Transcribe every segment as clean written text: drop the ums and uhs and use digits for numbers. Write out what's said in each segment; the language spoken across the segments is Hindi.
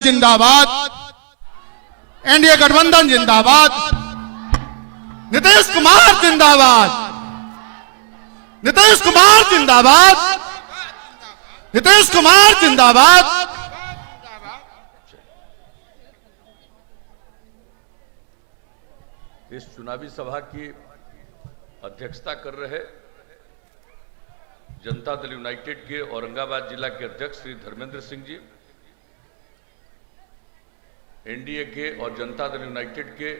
जिंदाबाद, एनडीए गठबंधन जिंदाबाद, नीतीश कुमार जिंदाबाद, नीतीश कुमार जिंदाबाद, नीतीश कुमार जिंदाबाद। इस चुनावी सभा की अध्यक्षता कर रहे जनता दल यूनाइटेड के औरंगाबाद जिला के अध्यक्ष श्री धर्मेंद्र सिंह जी, एनडीए के और जनता दल यूनाइटेड के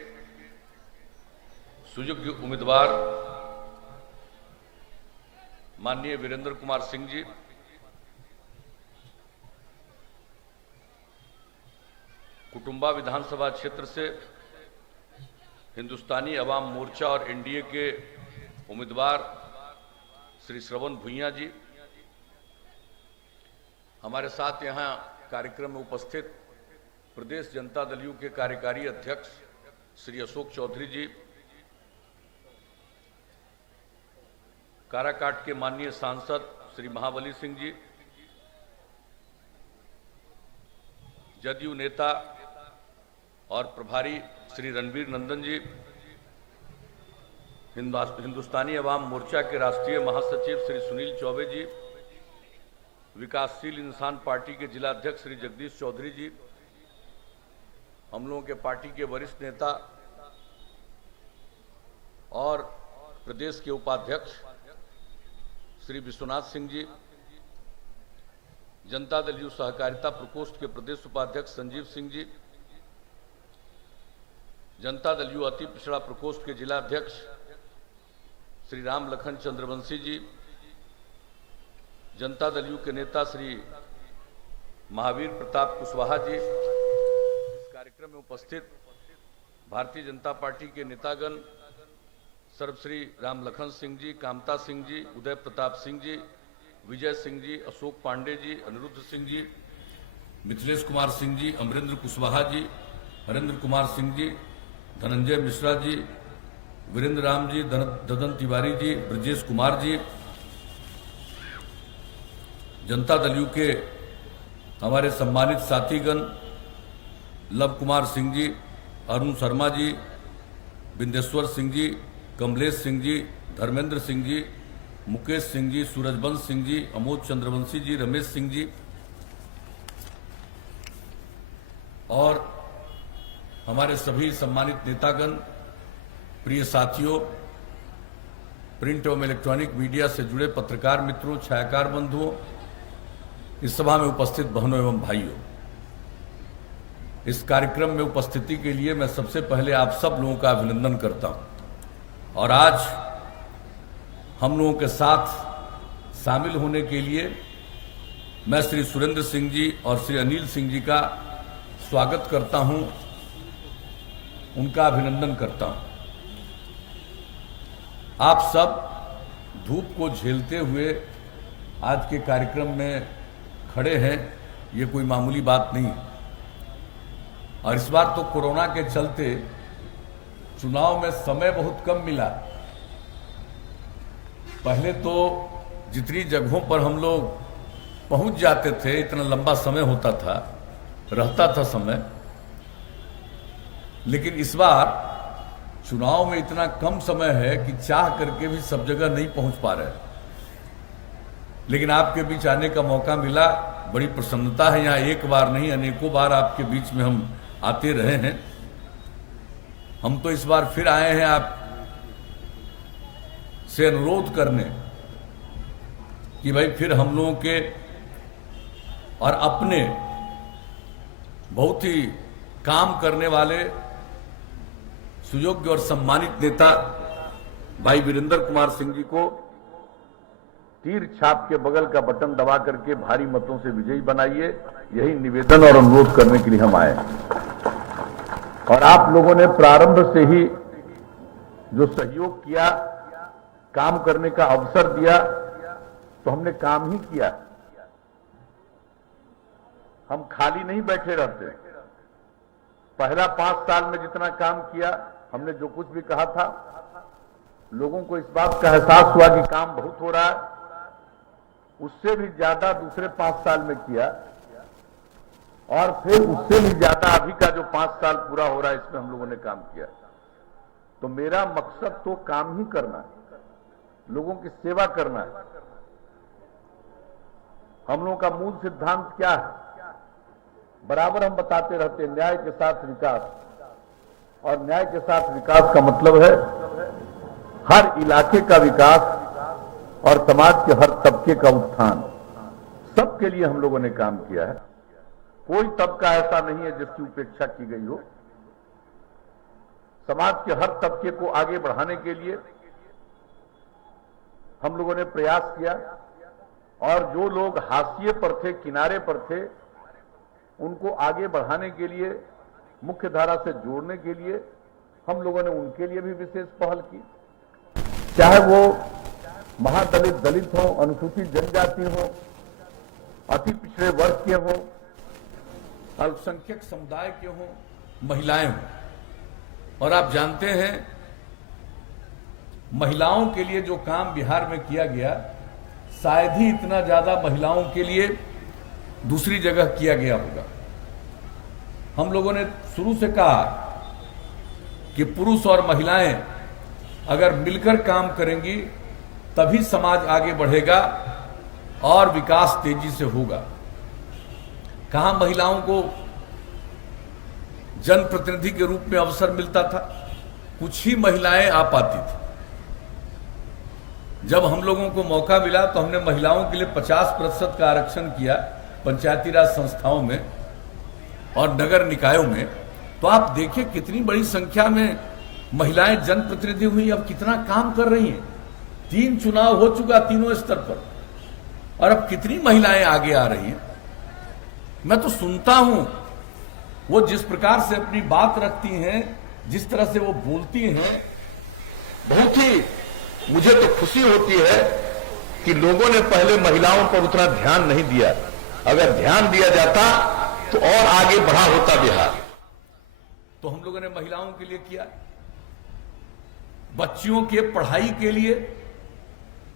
सुयोग्य उम्मीदवार माननीय वीरेंद्र कुमार सिंह जी, कुटुंबा विधानसभा क्षेत्र से हिंदुस्तानी अवाम मोर्चा और एनडीए के उम्मीदवार श्री श्रवण भुइयां जी, हमारे साथ यहां कार्यक्रम में उपस्थित प्रदेश जनता दल यू के कार्यकारी अध्यक्ष श्री अशोक चौधरी जी, काराकाट के माननीय सांसद श्री महाबली सिंह जी, जदयू नेता और प्रभारी श्री रणवीर नंदन जी, हिंदुस्तानी अवाम मोर्चा के राष्ट्रीय महासचिव श्री सुनील चौबे जी, विकासशील इंसान पार्टी के जिला अध्यक्ष श्री जगदीश चौधरी जी, हम लोगों के पार्टी के वरिष्ठ नेता और प्रदेश के उपाध्यक्ष श्री विश्वनाथ सिंह जी, जनता दल यू सहकारिता प्रकोष्ठ के प्रदेश उपाध्यक्ष संजीव सिंह जी, जनता दल यू अति पिछड़ा प्रकोष्ठ के जिला अध्यक्ष श्री राम लखन चंद्रवंशी जी, जनता दल यू के नेता श्री महावीर प्रताप कुशवाहा जी, कार्यक्रम में उपस्थित भारतीय जनता पार्टी के नेतागण सर्वश्री राम लखन सिंह जी, कामता सिंह जी, उदय प्रताप सिंह जी, विजय सिंह जी, अशोक पांडे जी, अनिरुद्ध सिंह जी, मिथिलेश कुमार सिंह जी, अमरेंद्र कुशवाहा जी, हरेंद्र कुमार सिंह जी, धनंजय मिश्रा जी, वीरेंद्र राम जी, ददन तिवारी जी, ब्रजेश कुमार जी, जनता दल यू के हमारे सम्मानित साथीगण लव कुमार सिंह जी, अरुण शर्मा जी, बिंदेश्वर सिंह जी, कमलेश सिंह जी, धर्मेंद्र सिंह जी, मुकेश सिंह जी, सूरजवंश सिंह जी, अमोद चंद्रवंशी जी, रमेश सिंह जी और हमारे सभी सम्मानित नेतागण, प्रिय साथियों, प्रिंट एवं इलेक्ट्रॉनिक मीडिया से जुड़े पत्रकार मित्रों, छायाकार बंधुओं, इस सभा में उपस्थित बहनों एवं भाइयों, इस कार्यक्रम में उपस्थिति के लिए मैं सबसे पहले आप सब लोगों का अभिनंदन करता हूं और आज हम लोगों के साथ शामिल होने के लिए मैं श्री सुरेंद्र सिंह जी और श्री अनिल सिंह जी का स्वागत करता हूं, उनका अभिनंदन करता हूं। आप सब धूप को झेलते हुए आज के कार्यक्रम में खड़े हैं, ये कोई मामूली बात नहीं है और इस बार तो कोरोना के चलते चुनाव में समय बहुत कम मिला। पहले तो जितनी जगहों पर हम लोग पहुंच जाते थे, इतना लंबा समय होता था, रहता था समय, लेकिन इस बार चुनाव में इतना कम समय है कि चाह करके भी सब जगह नहीं पहुंच पा रहे। लेकिन आपके बीच आने का मौका मिला, बड़ी प्रसन्नता है। यहाँ एक बार नहीं अनेकों बार आपके बीच में हम आते रहे हैं। हम तो इस बार फिर आए हैं आप से अनुरोध करने कि भाई फिर हम लोगों के और अपने बहुत ही काम करने वाले सुयोग्य और सम्मानित नेता भाई वीरेंद्र कुमार सिंह जी को तीर छाप के बगल का बटन दबा करके भारी मतों से विजयी बनाइए, यही निवेदन और अनुरोध करने के लिए हम आए। और आप लोगों ने प्रारंभ से ही जो सहयोग किया, काम करने का अवसर दिया, तो हमने काम ही किया। हम खाली नहीं बैठे रहते। पहला 5 साल में जितना काम किया, हमने जो कुछ भी कहा था, लोगों को इस बात का एहसास हुआ कि काम बहुत हो रहा है। उससे भी ज्यादा दूसरे 5 साल में किया और फिर उससे भी ज्यादा अभी का जो 5 साल पूरा हो रहा है इसमें हम लोगों ने काम किया। तो मेरा मकसद तो काम ही करना है, लोगों की सेवा करना है। हम लोगों का मूल सिद्धांत क्या है? बराबर हम बताते रहते हैं, न्याय के साथ विकास। और न्याय के साथ विकास का मतलब है हर इलाके का विकास और समाज के हर तबके का उत्थान। सबके लिए हम लोगों ने काम किया है। कोई तबका ऐसा नहीं है जिसकी उपेक्षा की गई हो। समाज के हर तबके को आगे बढ़ाने के लिए हम लोगों ने प्रयास किया। और जो लोग हाशिए पर थे, किनारे पर थे, उनको आगे बढ़ाने के लिए, मुख्य धारा से जोड़ने के लिए हम लोगों ने उनके लिए भी विशेष पहल की। चाहे वो महादलित दलित हो, अनुसूचित जनजाति हो, अति पिछड़े वर्ग के हो, अल्पसंख्यक समुदाय के हो, महिलाएं हो। और आप जानते हैं महिलाओं के लिए जो काम बिहार में किया गया, शायद ही इतना ज्यादा महिलाओं के लिए दूसरी जगह किया गया होगा। हम लोगों ने शुरू से कहा कि पुरुष और महिलाएं अगर मिलकर काम करेंगी तभी समाज आगे बढ़ेगा और विकास तेजी से होगा। कहां महिलाओं को जनप्रतिनिधि के रूप में अवसर मिलता था? कुछ ही महिलाएं आ पाती थी। जब हम लोगों को मौका मिला तो हमने महिलाओं के लिए 50% का आरक्षण किया पंचायती राज संस्थाओं में और नगर निकायों में। तो आप देखिए कितनी बड़ी संख्या में महिलाएं जनप्रतिनिधि हुई, अब कितना काम कर रही हैं। 3 चुनाव हो चुका तीनों स्तर पर, और अब कितनी महिलाएं आगे आ रही हैं। मैं तो सुनता हूं वो जिस प्रकार से अपनी बात रखती हैं, जिस तरह से वो बोलती हैं, बहुत ही मुझे तो खुशी होती है कि लोगों ने पहले महिलाओं पर उतना ध्यान नहीं दिया। अगर ध्यान दिया जाता तो और आगे बढ़ा होता बिहार। तो हम लोगों ने महिलाओं के लिए किया। बच्चियों के पढ़ाई के लिए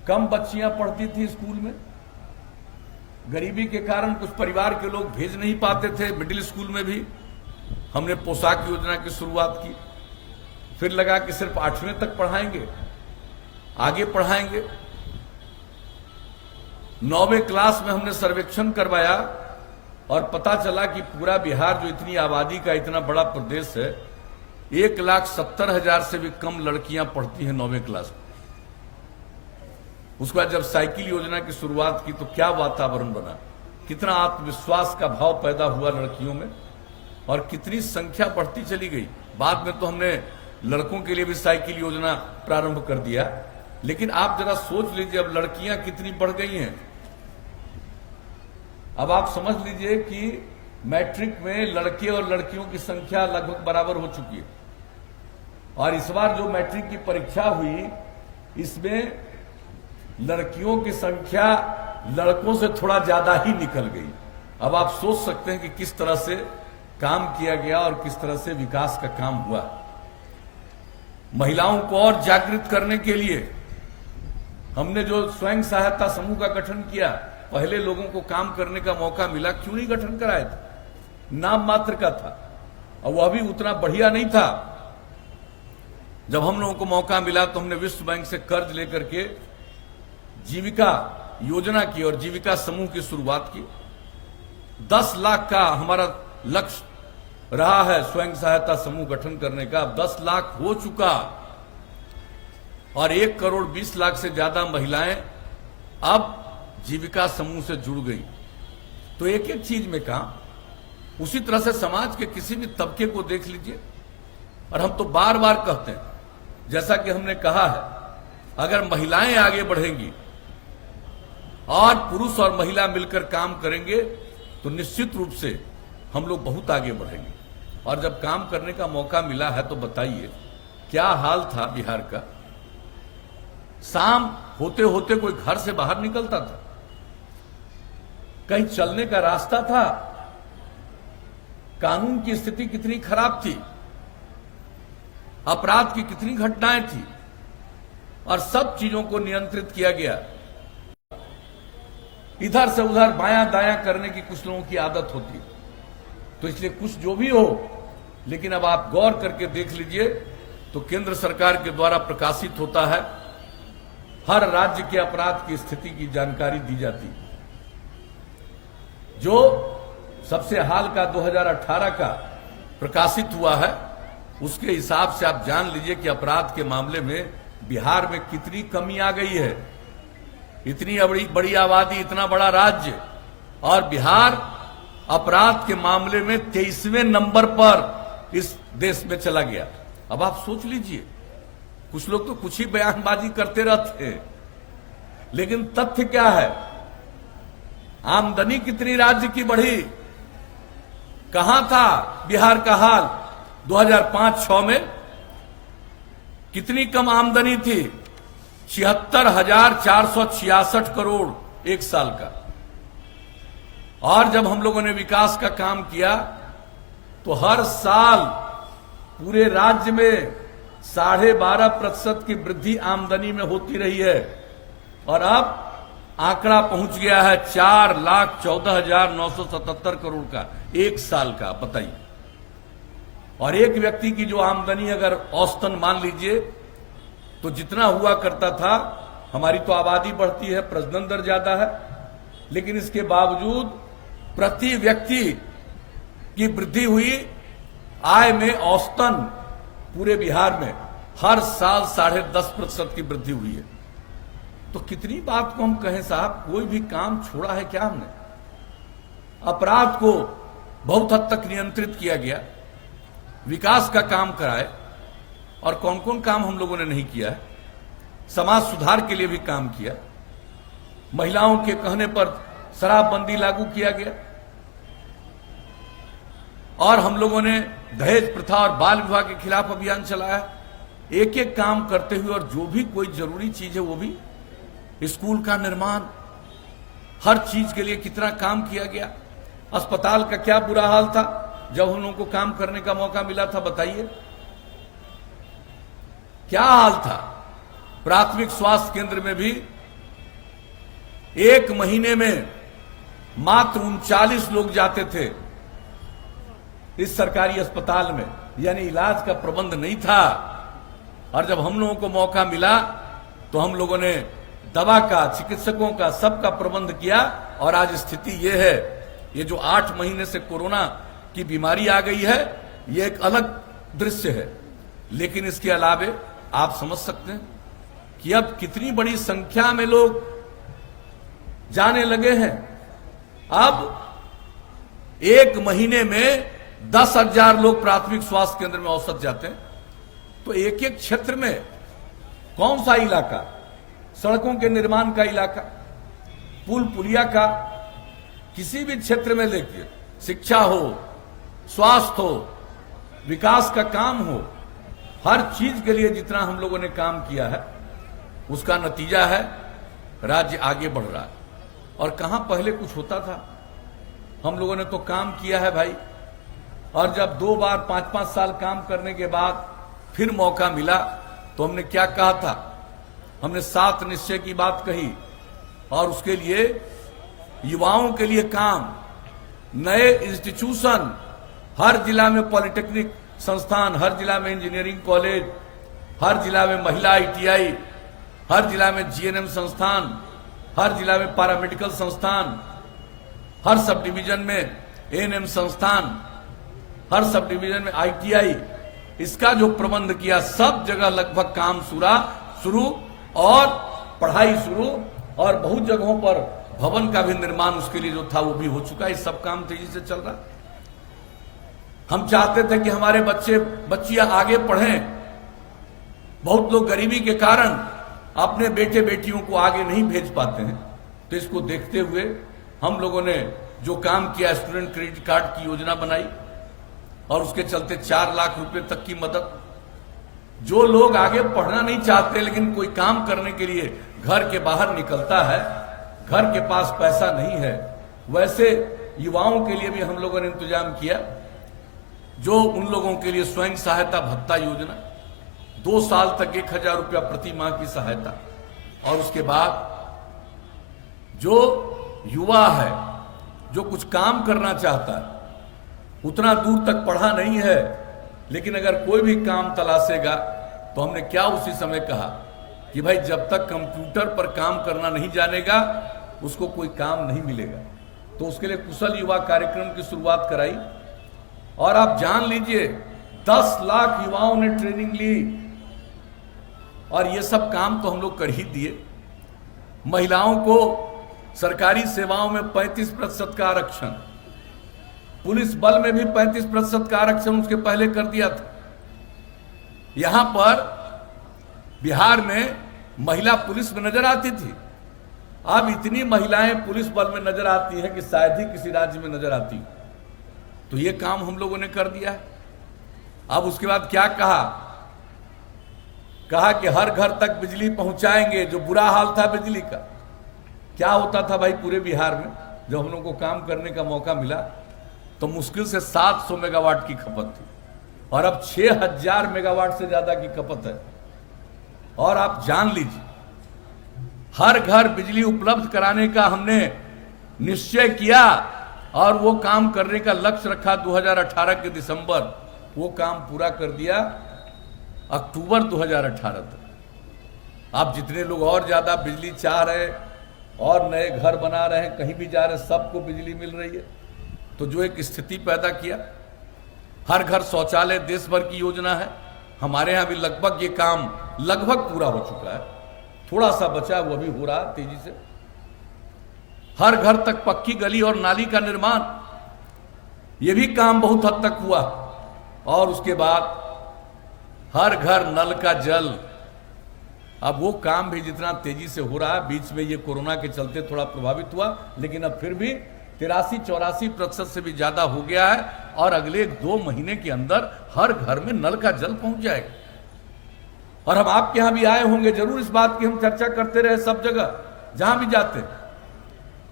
कम बच्चियां पढ़ती थी स्कूल में। गरीबी के कारण कुछ परिवार के लोग भेज नहीं पाते थे मिडिल स्कूल में भी। हमने पोशाक योजना की शुरुआत की। फिर लगा कि सिर्फ 8वीं तक पढ़ाएंगे, आगे पढ़ाएंगे। 9वीं क्लास में हमने सर्वेक्षण करवाया और पता चला कि पूरा बिहार जो इतनी आबादी का इतना बड़ा प्रदेश है, 1,70,000 से भी कम लड़कियां पढ़ती हैं 9वीं क्लास में। उसके बाद जब साइकिल योजना की शुरुआत की तो क्या वातावरण बना, कितना आत्मविश्वास का भाव पैदा हुआ लड़कियों में, और कितनी संख्या बढ़ती चली गई। बाद में तो हमने लड़कों के लिए भी साइकिल योजना प्रारंभ कर दिया। लेकिन आप जरा सोच लीजिए अब लड़कियां कितनी बढ़ गई हैं। अब आप समझ लीजिए कि मैट्रिक में लड़के और लड़कियों की संख्या लगभग बराबर हो चुकी है। और इस बार जो मैट्रिक की परीक्षा हुई, इसमें लड़कियों की संख्या लड़कों से थोड़ा ज्यादा ही निकल गई। अब आप सोच सकते हैं कि किस तरह से काम किया गया और किस तरह से विकास का काम हुआ। महिलाओं को और जागृत करने के लिए हमने जो स्वयं सहायता समूह का गठन किया, पहले लोगों को काम करने का मौका मिला, क्यों नहीं गठन कराया था? नाम मात्र का था और वह भी उतना बढ़िया नहीं था। जब हम लोगों को मौका मिला तो हमने विश्व बैंक से कर्ज लेकर के जीविका योजना की और जीविका समूह की शुरुआत की। 10 लाख का हमारा लक्ष्य रहा है स्वयं सहायता समूह गठन करने का। अब 10 लाख हो चुका और 1,20,00,000 से ज्यादा महिलाएं अब जीविका समूह से जुड़ गई। तो एक एक चीज में काम। उसी तरह से समाज के किसी भी तबके को देख लीजिए। और हम तो बार बार कहते हैं, जैसा कि हमने कहा है, अगर महिलाएं आगे बढ़ेंगी और पुरुष और महिला मिलकर काम करेंगे तो निश्चित रूप से हम लोग बहुत आगे बढ़ेंगे। और जब काम करने का मौका मिला है तो बताइए क्या हाल था बिहार का। शाम होते होते कोई घर से बाहर निकलता था, कहीं चलने का रास्ता था। कानून की स्थिति कितनी खराब थी, अपराध की कितनी घटनाएं थी, और सब चीजों को नियंत्रित किया गया। इधर से उधर बायां दायां करने की कुछ लोगों की आदत होती, तो इसलिए कुछ जो भी हो, लेकिन अब आप गौर करके देख लीजिए तो केंद्र सरकार के द्वारा प्रकाशित होता है, हर राज्य के अपराध की स्थिति की जानकारी दी जाती है। जो सबसे हाल का 2018 का प्रकाशित हुआ है, उसके हिसाब से आप जान लीजिए कि अपराध के मामले में बिहार में कितनी कमी आ गई है। इतनी बड़ी आबादी, इतना बड़ा राज्य, और बिहार अपराध के मामले में 23वें नंबर पर इस देश में चला गया। अब आप सोच लीजिए, कुछ लोग तो कुछ ही बयानबाजी करते रहते हैं, लेकिन तथ्य क्या है? आमदनी कितनी राज्य की बढ़ी? कहां था बिहार का हाल 2005-06 में? कितनी कम आमदनी थी? 76,466 करोड़ एक साल का। और जब हम लोगों ने विकास का काम किया तो हर साल पूरे राज्य में 12.5% की वृद्धि आमदनी में होती रही है, और अब आंकड़ा पहुंच गया है 4,14,977 करोड़ का एक साल का। बताइए, और एक व्यक्ति की जो आमदनी अगर औसतन मान लीजिए तो जितना हुआ करता था, हमारी तो आबादी बढ़ती है, प्रजनन दर ज्यादा है, लेकिन इसके बावजूद प्रति व्यक्ति की वृद्धि हुई आय में औसतन पूरे बिहार में हर साल 10.5% की वृद्धि हुई है। तो कितनी बात को हम कहें साहब, कोई भी काम छोड़ा है क्या हमने? अपराध को बहुत हद तक नियंत्रित किया गया, विकास का काम कराए, और कौन कौन काम हम लोगों ने नहीं किया है? समाज सुधार के लिए भी काम किया, महिलाओं के कहने पर शराबबंदी लागू किया गया, और हम लोगों ने दहेज प्रथा और बाल विवाह के खिलाफ अभियान चलाया। एक एक काम करते हुए, और जो भी कोई जरूरी चीज है वो भी, स्कूल का निर्माण, हर चीज के लिए कितना काम किया गया। अस्पताल का क्या बुरा हाल था जब हम लोगों को काम करने का मौका मिला था, बताइए क्या हाल था। प्राथमिक स्वास्थ्य केंद्र में भी एक महीने में मात्र 39 लोग जाते थे इस सरकारी अस्पताल में, यानी इलाज का प्रबंध नहीं था। और जब हम लोगों को मौका मिला तो हम लोगों ने दवा का, चिकित्सकों का, सबका प्रबंध किया, और आज स्थिति यह है। ये जो 8 महीने से कोरोना की बीमारी आ गई है, ये एक अलग दृश्य है, लेकिन इसके अलावे आप समझ सकते हैं कि अब कितनी बड़ी संख्या में लोग जाने लगे हैं। अब एक महीने में 10,000 लोग प्राथमिक स्वास्थ्य केंद्र में औसत जाते हैं। तो एक एक क्षेत्र में कौन सा इलाका, सड़कों के निर्माण का इलाका, पुल पुलिया का, किसी भी क्षेत्र में देखिए, शिक्षा हो, स्वास्थ्य हो, विकास का काम हो, हर चीज के लिए जितना हम लोगों ने काम किया है, उसका नतीजा है राज्य आगे बढ़ रहा है। और कहां पहले कुछ होता था? हम लोगों ने तो काम किया है भाई, और जब 2 बार 5-5 साल काम करने के बाद फिर मौका मिला तो हमने क्या कहा था? हमने 7 निश्चय की बात कही, और उसके लिए युवाओं के लिए काम, नए इंस्टीट्यूशन, हर जिला में पॉलिटेक्निक संस्थान, हर जिला में इंजीनियरिंग कॉलेज, हर जिला में महिला ITI, हर जिला में GNM संस्थान, हर जिला में पैरामेडिकल संस्थान, हर सब डिवीजन में ANM संस्थान, हर सब डिवीजन में ITI, इसका जो प्रबंध किया, सब जगह लगभग काम शुरू और पढ़ाई शुरू, और बहुत जगहों पर भवन का भी निर्माण उसके लिए जो था वो भी हो चुका है। ये सब काम तेजी से चल रहा। हम चाहते थे कि हमारे बच्चे बच्चियां आगे पढ़ें। बहुत लोग गरीबी के कारण अपने बेटे बेटियों को आगे नहीं भेज पाते हैं, तो इसको देखते हुए हम लोगों ने जो काम किया, स्टूडेंट क्रेडिट कार्ड की योजना बनाई, और उसके चलते 4 लाख रुपए तक की मदद। जो लोग आगे पढ़ना नहीं चाहते लेकिन कोई काम करने के लिए घर के बाहर निकलता है, घर के पास पैसा नहीं है, वैसे युवाओं के लिए भी हम लोगों ने इंतजाम किया। जो उन लोगों के लिए स्वयं सहायता भत्ता योजना, 2 साल तक 1,000 रुपया प्रति माह की सहायता, और उसके बाद जो युवा है, जो कुछ काम करना चाहता है, उतना दूर तक पढ़ा नहीं है, लेकिन अगर कोई भी काम तलाशेगा तो हमने क्या उसी समय कहा कि भाई जब तक कंप्यूटर पर काम करना नहीं जानेगा उसको कोई काम नहीं मिलेगा। तो उसके लिए कुशल युवा कार्यक्रम की शुरुआत कराई और आप जान लीजिए 10 लाख युवाओं ने ट्रेनिंग ली और ये सब काम तो हम लोग कर ही दिए। महिलाओं को सरकारी सेवाओं में 35% का आरक्षण, पुलिस बल में भी 35% का आरक्षण उसके पहले कर दिया था। यहां पर बिहार में महिला पुलिस में नजर आती थी, अब इतनी महिलाएं पुलिस बल में नजर आती हैं कि शायद ही किसी राज्य में नजर आती। तो ये काम हम लोगों ने कर दिया है। अब उसके बाद क्या कहा कि हर घर तक बिजली पहुंचाएंगे। जो बुरा हाल था बिजली का, क्या होता था भाई पूरे बिहार में, जब हम लोग को काम करने का मौका मिला तो मुश्किल से 700 मेगावाट की खपत थी और अब 6000 मेगावाट से ज्यादा की खपत है। और आप जान लीजिए हर घर बिजली उपलब्ध कराने का हमने निश्चय किया और वो काम करने का लक्ष्य रखा 2018 के दिसंबर, वो काम पूरा कर दिया अक्टूबर 2018 तक। आप जितने लोग और ज्यादा बिजली चाह रहे और नए घर बना रहे हैं, कहीं भी जा रहे हैं, सबको बिजली मिल रही है। तो जो एक स्थिति पैदा किया, हर घर शौचालय देश भर की योजना है, हमारे यहां भी लगभग ये काम लगभग पूरा हो चुका है, थोड़ा सा बचा वो भी हो रहा तेजी से। हर घर तक पक्की गली और नाली का निर्माण, ये भी काम बहुत हद तक हुआ। और उसके बाद हर घर नल का जल, अब वो काम भी जितना तेजी से हो रहा है, बीच में ये कोरोना के चलते थोड़ा प्रभावित हुआ, लेकिन अब फिर भी 83-84% से भी ज्यादा हो गया है और अगले 2 महीने के अंदर हर घर में नल का जल पहुंच जाएगा। और हम आपके यहां भी आए होंगे, जरूर इस बात की हम चर्चा करते रहे सब जगह जहां भी जाते,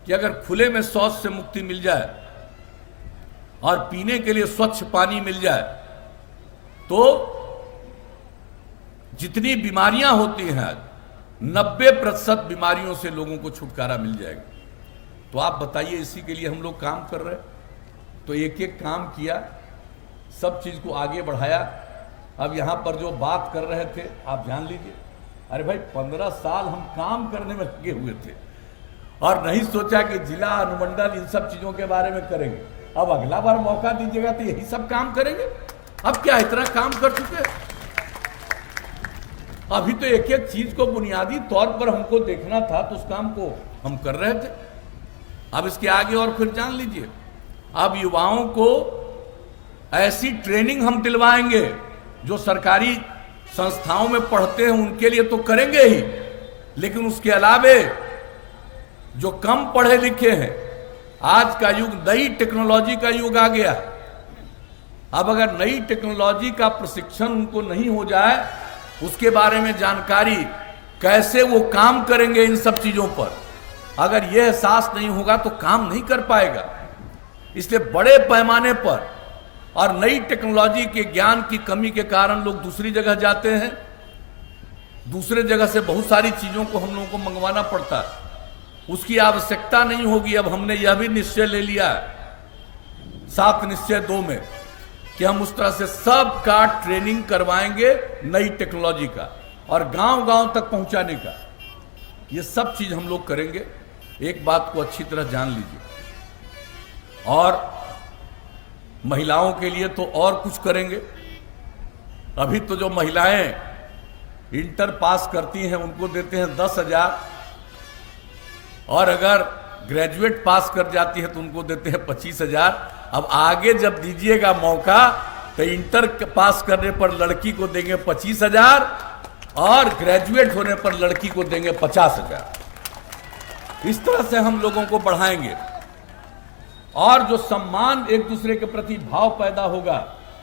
कि अगर खुले में शौच से मुक्ति मिल जाए और पीने के लिए स्वच्छ पानी मिल जाए तो जितनी बीमारियां होती हैं 90% बीमारियों से लोगों को छुटकारा मिल जाएगा। तो आप बताइए, इसी के लिए हम लोग काम कर रहे हैं। तो एक एक काम किया, सब चीज को आगे बढ़ाया। अब यहां पर जो बात कर रहे थे आप जान लीजिए, अरे भाई 15 साल हम काम करने में लगे हुए थे और नहीं सोचा कि जिला अनुमंडल इन सब चीजों के बारे में करेंगे। अब अगला बार मौका दीजिएगा तो यही सब काम करेंगे। अब क्या इतना काम कर चुके हैं, अभी तो एक एक चीज को बुनियादी तौर पर हमको देखना था, तो उस काम को हम कर रहे थे। अब इसके आगे और फिर जान लीजिए, अब युवाओं को ऐसी ट्रेनिंग हम दिलवाएंगे जो सरकारी संस्थाओं में पढ़ते हैं उनके लिए तो करेंगे ही, लेकिन उसके अलावे जो कम पढ़े लिखे हैं, आज का युग नई टेक्नोलॉजी का युग आ गया। अब अगर नई टेक्नोलॉजी का प्रशिक्षण उनको नहीं हो जाए, उसके बारे में जानकारी, कैसे वो काम करेंगे इन सब चीजों पर, अगर यह एहसास नहीं होगा तो काम नहीं कर पाएगा। इसलिए बड़े पैमाने पर और नई टेक्नोलॉजी के ज्ञान की कमी के कारण लोग दूसरी जगह जाते हैं, दूसरे जगह से बहुत सारी चीजों को हम लोगों को मंगवाना पड़ता है, उसकी आवश्यकता नहीं होगी। अब हमने यह भी निश्चय ले लिया है 7 निश्चय 2 में कि हम उस तरह से सबका ट्रेनिंग करवाएंगे नई टेक्नोलॉजी का और गांव गांव तक पहुंचाने का। ये सब चीज हम लोग करेंगे। एक बात को अच्छी तरह जान लीजिए, और महिलाओं के लिए तो और कुछ करेंगे। अभी तो जो महिलाएं इंटर पास करती हैं उनको देते हैं 10,000, और अगर ग्रेजुएट पास कर जाती है तो उनको देते हैं 25,000। अब आगे जब दीजिएगा मौका तो इंटर पास करने पर लड़की को देंगे 25,000 और ग्रेजुएट होने पर लड़की को देंगे 50,000। इस तरह से हम लोगों को बढ़ाएंगे और जो सम्मान एक दूसरे के प्रति भाव पैदा होगा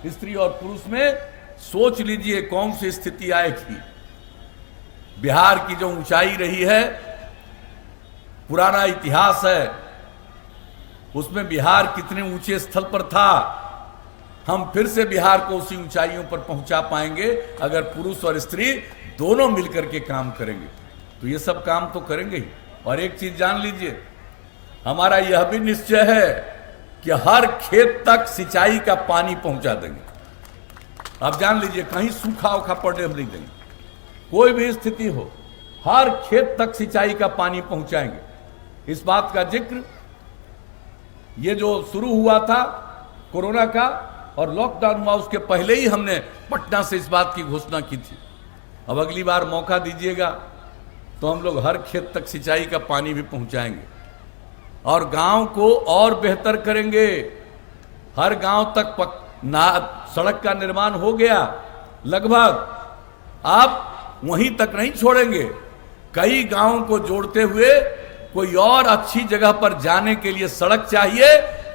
स्त्री और पुरुष में, सोच लीजिए कौन सी स्थिति आएगी। बिहार की जो ऊंचाई रही है, पुराना इतिहास है, उसमें बिहार कितने ऊंचे स्थल पर था। हम फिर से बिहार को उसी ऊंचाइयों पर पहुंचा पाएंगे अगर पुरुष और स्त्री दोनों मिलकर के काम करेंगे। तो ये सब काम तो करेंगे ही। और एक चीज जान लीजिए, हमारा यह भी निश्चय है कि हर खेत तक सिंचाई का पानी पहुंचा देंगे। आप जान लीजिए, कहीं सूखा उखा पड़ने हम नहीं देंगे, कोई भी स्थिति हो, हर खेत तक सिंचाई का पानी पहुंचाएंगे। इस बात का जिक्र ये जो शुरू हुआ था कोरोना का और लॉकडाउन हुआ उसके पहले ही हमने पटना से इस बात की घोषणा की थी। अब अगली बार मौका दीजिएगा तो हम लोग हर खेत तक सिंचाई का पानी भी पहुंचाएंगे और गांव को और बेहतर करेंगे। हर गांव तक सड़क का निर्माण हो गया लगभग, आप वहीं तक नहीं छोड़ेंगे, कई गांवों को जोड़ते हुए कोई और अच्छी जगह पर जाने के लिए सड़क चाहिए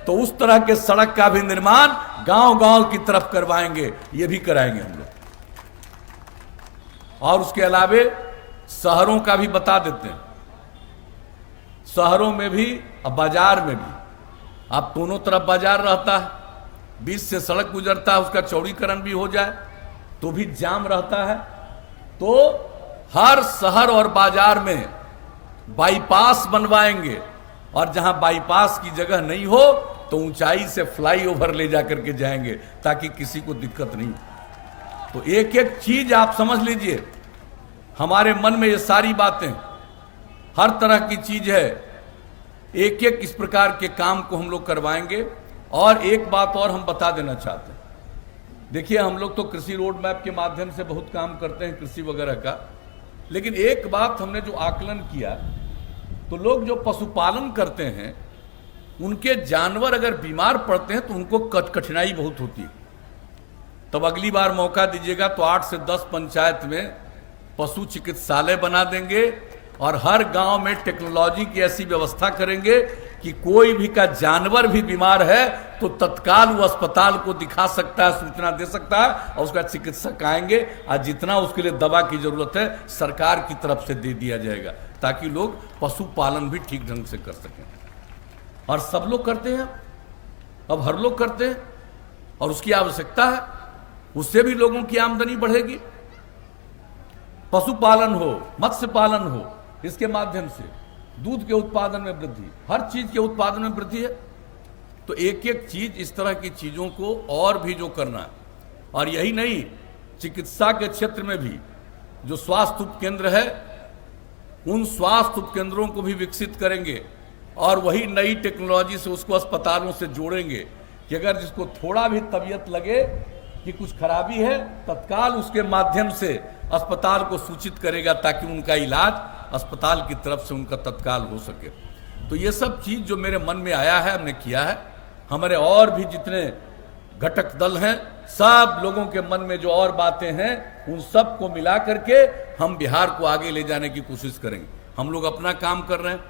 तो उस तरह के सड़क का भी निर्माण गांव-गांव की तरफ करवाएंगे, ये भी कराएंगे हम लोग। और उसके अलावे शहरों का भी बता देते हैं, शहरों में भी और बाजार में भी, आप दोनों तरफ बाजार रहता है, बीच से सड़क गुजरता है, उसका चौड़ीकरण भी हो जाए तो भी जाम रहता है। तो हर शहर और बाजार में बाईपास बनवाएंगे और जहां बाईपास की जगह नहीं हो तो ऊंचाई से फ्लाईओवर ले जाकर के जाएंगे ताकि किसी को दिक्कत नहीं। तो एक एक चीज आप समझ लीजिए, हमारे मन में ये सारी बातें, हर तरह की चीज है, एक एक इस प्रकार के काम को हम लोग करवाएंगे। और एक बात और हम बता देना चाहते हैं, देखिए हम लोग तो कृषि रोड मैप के माध्यम से बहुत काम करते हैं कृषि वगैरह का, लेकिन एक बात हमने जो आकलन किया तो लोग जो पशुपालन करते हैं उनके जानवर अगर बीमार पड़ते हैं तो उनको कठिनाई बहुत होती है। तब अगली बार मौका दीजिएगा तो 8 से 10 पंचायत में पशु चिकित्सालय बना देंगे और हर गांव में टेक्नोलॉजी की ऐसी व्यवस्था करेंगे कि कोई भी का जानवर भी बीमार है तो तत्काल वो अस्पताल को दिखा सकता है, सूचना दे सकता है और उसका चिकित्सक आएंगे और जितना उसके लिए दवा की जरूरत है सरकार की तरफ से दे दिया जाएगा ताकि लोग पशुपालन भी ठीक ढंग से कर सकें। और सब लोग करते हैं, अब हर लोग करते हैं और उसकी आवश्यकता है, उससे भी लोगों की आमदनी बढ़ेगी। पशुपालन हो, मत्स्य पालन हो, इसके माध्यम से दूध के उत्पादन में वृद्धि, हर चीज के उत्पादन में वृद्धि है। तो एक एक चीज, इस तरह की चीजों को और भी जो करना है, और यही नहीं, चिकित्सा के क्षेत्र में भी जो स्वास्थ्य उपकेंद्र है उन स्वास्थ्य उपकेंद्रों को भी विकसित करेंगे और वही नई टेक्नोलॉजी से उसको अस्पतालों से जोड़ेंगे कि अगर जिसको थोड़ा भी तबीयत लगे कि कुछ खराबी है तत्काल उसके माध्यम से अस्पताल को सूचित करेगा ताकि उनका इलाज अस्पताल की तरफ से उनका तत्काल हो सके। तो ये सब चीज जो मेरे मन में आया है हमने किया है। हमारे और भी जितने घटक दल हैं, सब लोगों के मन में जो और बातें हैं उन सब को मिला करके हम बिहार को आगे ले जाने की कोशिश करेंगे। हम लोग अपना काम कर रहे हैं,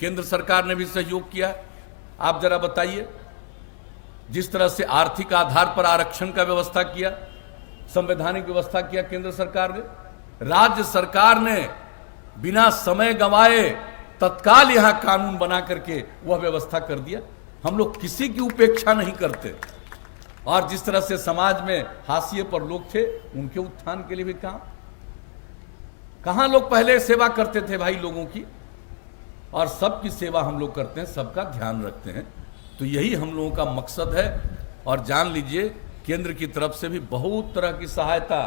केंद्र सरकार ने भी सहयोग किया है। आप जरा बताइए, जिस तरह से आर्थिक आधार पर आरक्षण का व्यवस्था किया, संवैधानिक व्यवस्था किया केंद्र सरकार ने, राज्य सरकार ने बिना समय गंवाए तत्काल यहां कानून बना करके वह व्यवस्था कर दिया। हम लोग किसी की उपेक्षा नहीं करते और जिस तरह से समाज में हाशिए पर लोग थे उनके उत्थान के लिए भी काम। कहां लोग पहले सेवा करते थे भाई लोगों की, और सबकी सेवा हम लोग करते हैं, सबका ध्यान रखते हैं। तो यही हम लोगों का मकसद है। और जान लीजिए केंद्र की तरफ से भी बहुत तरह की सहायता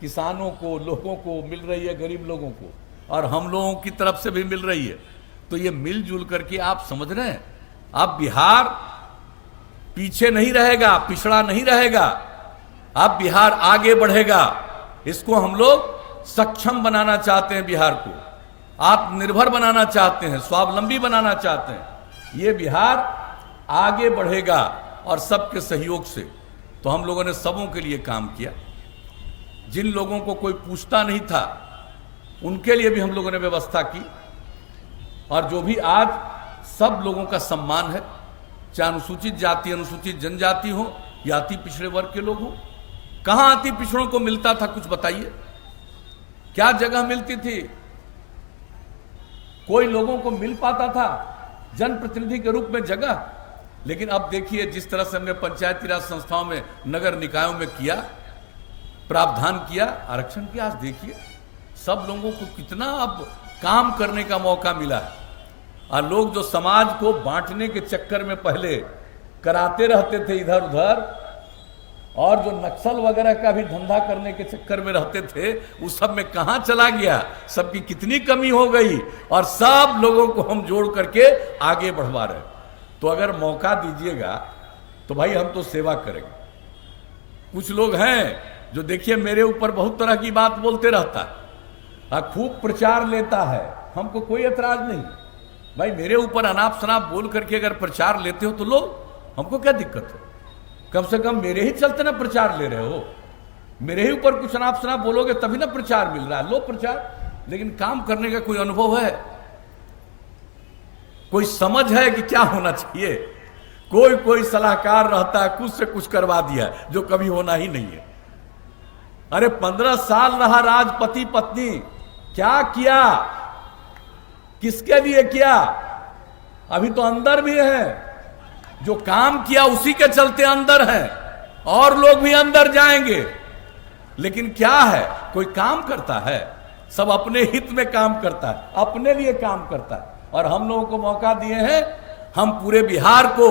किसानों को, लोगों को मिल रही है, गरीब लोगों को, और हम लोगों की तरफ से भी मिल रही है। तो ये मिलजुल करके आप समझ रहे हैं, अब बिहार पीछे नहीं रहेगा, पिछड़ा नहीं रहेगा, अब बिहार आगे बढ़ेगा। इसको हम लोग सक्षम बनाना चाहते हैं, बिहार को आत्मनिर्भर बनाना चाहते हैं, स्वावलंबी बनाना चाहते हैं। ये बिहार आगे बढ़ेगा और सबके सहयोग से। तो हम लोगों ने सबों के लिए काम किया। जिन लोगों को कोई पूछता नहीं था उनके लिए भी हम लोगों ने व्यवस्था की। और जो भी आज सब लोगों का सम्मान है, चाहे अनुसूचित जाति, अनुसूचित जनजाति हो या अति पिछड़े वर्ग के लोग हो। कहां अति पिछड़ों को मिलता था, कुछ बताइए, क्या जगह मिलती थी? कोई लोगों को मिल पाता था जनप्रतिनिधि के रूप में जगह? लेकिन अब देखिए जिस तरह से हमने पंचायती राज संस्थाओं में, नगर निकायों में किया, प्रावधान किया आरक्षण की, आज देखिए सब लोगों को कितना अब काम करने का मौका मिला है। और लोग जो समाज को बांटने के चक्कर में पहले कराते रहते थे इधर उधर, और जो नक्सल वगैरह का भी धंधा करने के चक्कर में रहते थे, उस सब में कहां चला गया, सबकी कितनी कमी हो गई, और सब लोगों को हम जोड़ करके आगे बढ़वा रहे हैं। तो अगर मौका दीजिएगा तो भाई हम तो सेवा करेंगे। कुछ लोग हैं जो देखिए मेरे ऊपर बहुत तरह की बात बोलते रहता है, खूब प्रचार लेता है, हमको कोई एतराज नहीं भाई, मेरे ऊपर अनाप शनाप बोल करके अगर प्रचार लेते हो तो लो, हमको क्या दिक्कत है, कम से कम मेरे ही चलते ना प्रचार ले रहे हो, मेरे ही ऊपर कुछ अनाप शनाप बोलोगे तभी ना प्रचार मिल रहा है, लो प्रचार। लेकिन काम करने का कोई अनुभव है, कोई समझ है कि क्या होना चाहिए, कोई सलाहकार रहता है, कुछ से कुछ करवा दिया जो कभी होना ही नहीं है। अरे 15 साल रहा राज पति पत्नी, क्या किया, किसके लिए किया, अभी तो अंदर भी है, जो काम किया उसी के चलते अंदर है, और लोग भी अंदर जाएंगे। लेकिन क्या है, कोई काम करता है, सब अपने हित में काम करता है, अपने लिए काम करता है। और हम लोगों को मौका दिए हैं, हम पूरे बिहार को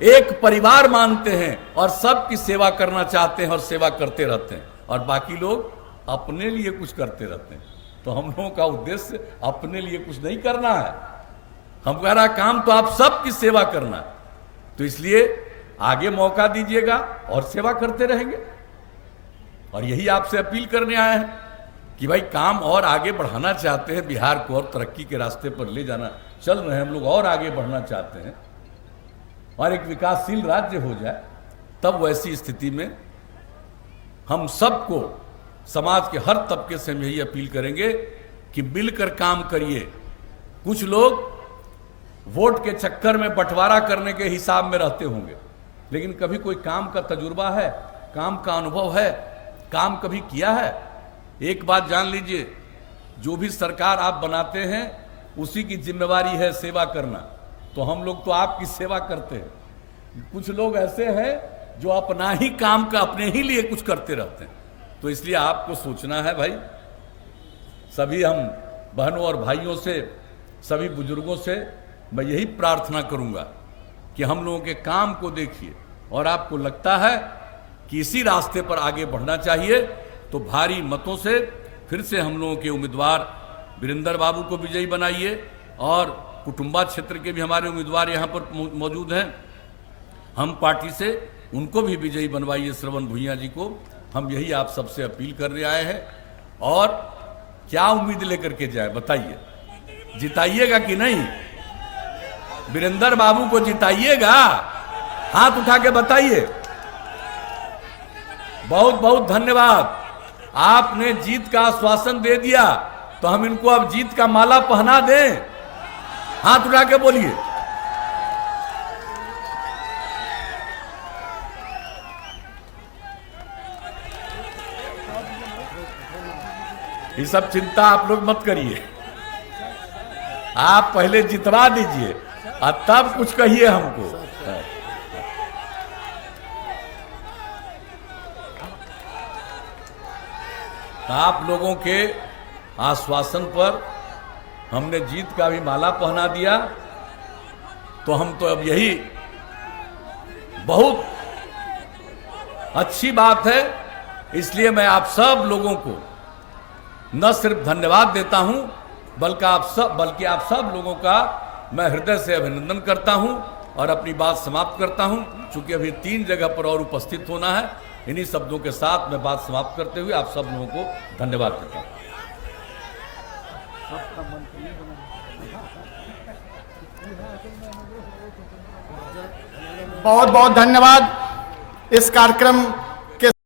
एक परिवार मानते हैं और सबकी सेवा करना चाहते हैं और सेवा करते रहते हैं, और बाकी लोग अपने लिए कुछ करते रहते हैं। तो हम लोगों का उद्देश्य अपने लिए कुछ नहीं करना है, हमारा काम तो आप सबकी सेवा करना है। तो इसलिए आगे मौका दीजिएगा और सेवा करते रहेंगे। और यही आपसे अपील करने आए हैं कि भाई काम और आगे बढ़ाना चाहते हैं, बिहार को और तरक्की के रास्ते पर ले जाना चल रहे हैं हम लोग, और आगे बढ़ना चाहते हैं और एक विकासशील राज्य हो जाए। तब वैसी स्थिति में हम सबको, समाज के हर तबके से हम यही अपील करेंगे कि मिलकर काम करिए। कुछ लोग वोट के चक्कर में बंटवारा करने के हिसाब में रहते होंगे, लेकिन कभी कोई काम का तजुर्बा है, काम का अनुभव है, काम कभी किया है? एक बात जान लीजिए, जो भी सरकार आप बनाते हैं उसी की जिम्मेवारी है सेवा करना। तो हम लोग तो आपकी सेवा करते हैं। कुछ लोग ऐसे हैं जो अपना ही काम का अपने ही लिए कुछ करते रहते हैं। तो इसलिए आपको सोचना है भाई, सभी हम बहनों और भाइयों से, सभी बुजुर्गों से मैं यही प्रार्थना करूंगा कि हम लोगों के काम को देखिए, और आपको लगता है कि इसी रास्ते पर आगे बढ़ना चाहिए तो भारी मतों से फिर से हम लोगों के उम्मीदवार वीरेंद्र बाबू को विजयी बनाइए, और कुटुंबा क्षेत्र के भी हमारे उम्मीदवार यहाँ पर मौजूद हैं, हम पार्टी से उनको भी विजयी बनवाइए, श्रवण भुइयां जी को। हम यही आप सबसे अपील करने आए हैं। और क्या उम्मीद लेकर के जाए बताइए, जिताइएगा कि नहीं? वीरेंद्र बाबू को जिताइएगा? हाथ उठा के बताइए। बहुत बहुत धन्यवाद, आपने जीत का आश्वासन दे दिया, तो हम इनको अब जीत का माला पहना दें। हाथ उठा के बोलिए। ये सब चिंता आप लोग मत करिए, आप पहले जितवा दीजिए और तब कुछ कहिए हमको। आप लोगों के आश्वासन पर हमने जीत का भी माला पहना दिया, तो हम तो अब यही बहुत अच्छी बात है। इसलिए मैं आप सब लोगों को न सिर्फ धन्यवाद देता हूं, बल्कि आप सब लोगों का मैं हृदय से अभिनंदन करता हूं और अपनी बात समाप्त करता हूं। चूंकि अभी 3 जगह पर और उपस्थित होना है, इन्हीं शब्दों के साथ मैं बात समाप्त करते हुए आप सब लोगों को धन्यवाद देता हूं। बहुत बहुत धन्यवाद इस कार्यक्रम